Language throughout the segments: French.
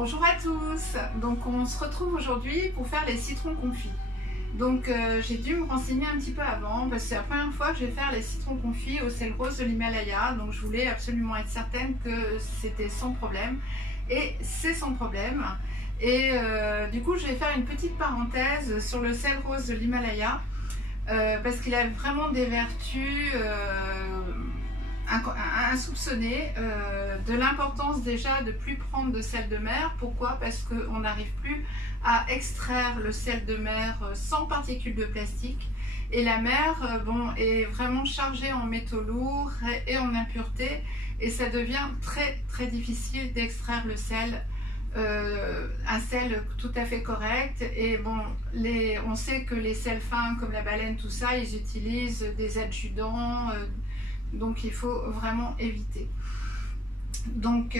Bonjour à tous, donc on se retrouve aujourd'hui pour faire les citrons confits. Donc j'ai dû me renseigner un petit peu avant parce que c'est la première fois que je vais faire les citrons confits au sel rose de l'Himalaya. Donc je voulais absolument être certaine que c'était sans problème et c'est sans problème. Et du coup je vais faire une petite parenthèse sur le sel rose de l'Himalaya parce qu'il a vraiment des vertus insoupçonnées, de l'importance déjà de ne plus prendre de sel de mer. Pourquoi? Parce qu'on n'arrive plus à extraire le sel de mer sans particules de plastique. Et la mer est vraiment chargée en métaux lourds et en impuretés. Et ça devient très difficile d'extraire le sel, un sel tout à fait correct. Et bon, on sait que les sels fins comme la baleine, tout ça, ils utilisent des adjuvants. Donc il faut vraiment éviter. Donc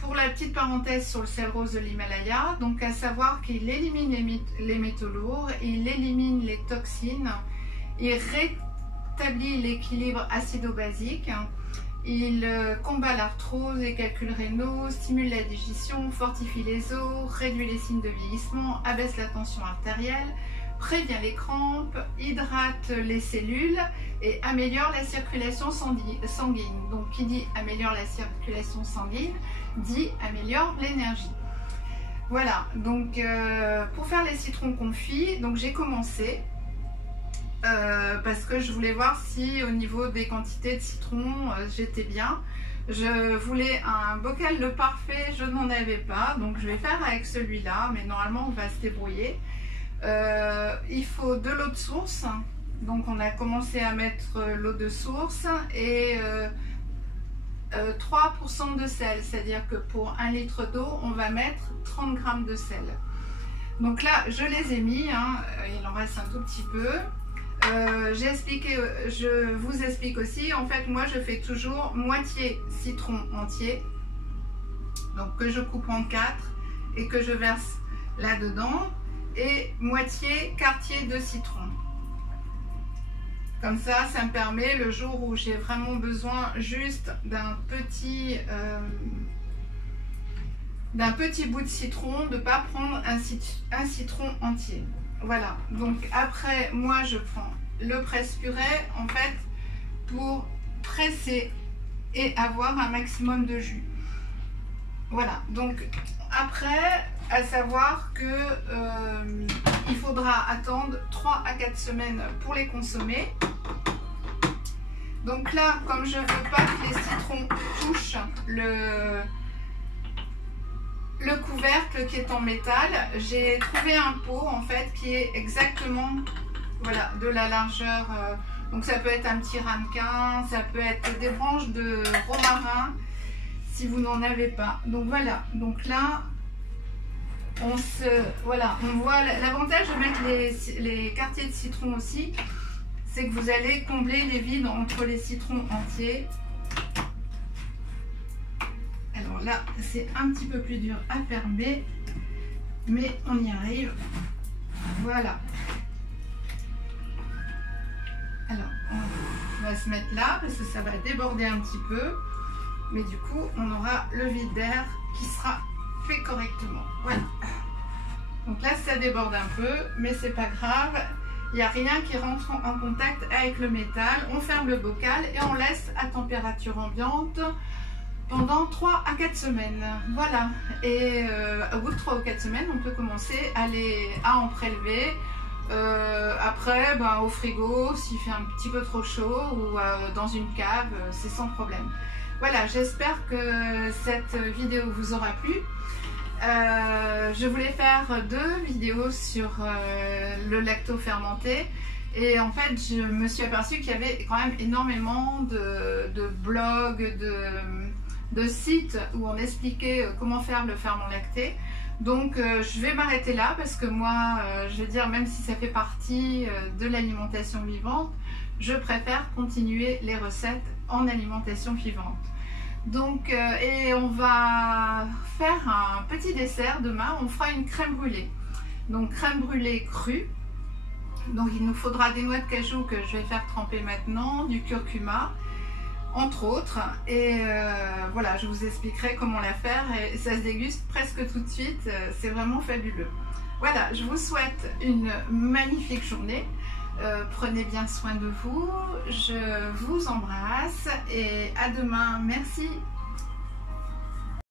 pour la petite parenthèse sur le sel rose de l'Himalaya, donc à savoir qu'il élimine les métaux lourds, il élimine les toxines, il rétablit l'équilibre acido-basique, il combat l'arthrose, les calculs rénaux, stimule la digestion, fortifie les os, réduit les signes de vieillissement, abaisse la tension artérielle, prévient les crampes, hydrate les cellules et améliore la circulation sanguine. Donc qui dit améliore la circulation sanguine, dit améliore l'énergie. Voilà, donc pour faire les citrons confits, donc j'ai commencé parce que je voulais voir si au niveau des quantités de citron j'étais bien. Je voulais un bocal de parfait, je n'en avais pas, donc je vais faire avec celui-là, mais normalement on va se débrouiller. Il faut de l'eau de source, donc on a commencé à mettre l'eau de source et 3% de sel, c'est-à-dire que pour 1 litre d'eau on va mettre 30 g de sel. Donc là je les ai mis, il en reste un tout petit peu. Je vous explique aussi, en fait moi je fais toujours moitié citron entier, donc que je coupe en 4 et que je verse là-dedans, et moitié quartier de citron. Comme ça, ça me permet le jour où j'ai vraiment besoin juste d'un petit bout de citron, de ne pas prendre un citron entier. Voilà, donc après moi je prends le presse-purée en fait pour presser et avoir un maximum de jus. Voilà, donc après, à savoir que il faudra attendre 3 à 4 semaines pour les consommer. Donc là, comme je ne veux pas que les citrons touchent le couvercle qui est en métal, j'ai trouvé un pot en fait qui est exactement de la largeur. Donc ça peut être un petit ramequin, ça peut être des branches de romarin si vous n'en avez pas. Donc voilà, donc là on voit l'avantage de mettre les quartiers de citron aussi, c'est que vous allez combler les vides entre les citrons entiers. Alors là c'est un petit peu plus dur à fermer, mais on y arrive. Voilà, alors on va se mettre là parce que ça va déborder un petit peu, mais du coup on aura le vide d'air qui sera fait correctement. Voilà, donc là ça déborde un peu, mais c'est pas grave, il n'y a rien qui rentre en contact avec le métal. On ferme le bocal et on laisse à température ambiante pendant 3 à 4 semaines. Voilà, et au bout de 3 ou 4 semaines on peut commencer à en prélever. Après au frigo s'il fait un petit peu trop chaud, ou dans une cave, c'est sans problème. Voilà, j'espère que cette vidéo vous aura plu. Je voulais faire 2 vidéos sur le lacto fermenté, et en fait je me suis aperçue qu'il y avait quand même énormément de blogs, de sites où on expliquait comment faire le ferment lacté. Donc je vais m'arrêter là parce que moi je veux dire, même si ça fait partie de l'alimentation vivante, je préfère continuer les recettes en alimentation vivante. Donc et on va faire un petit dessert demain, on fera une crème brûlée. Donc crème brûlée crue. Donc il nous faudra des noix de cajou que je vais faire tremper maintenant, du curcuma, entre autres. Et voilà, je vous expliquerai comment la faire et ça se déguste presque tout de suite. C'est vraiment fabuleux. Voilà, je vous souhaite une magnifique journée. Prenez bien soin de vous. Je vous embrasse et à demain. Merci.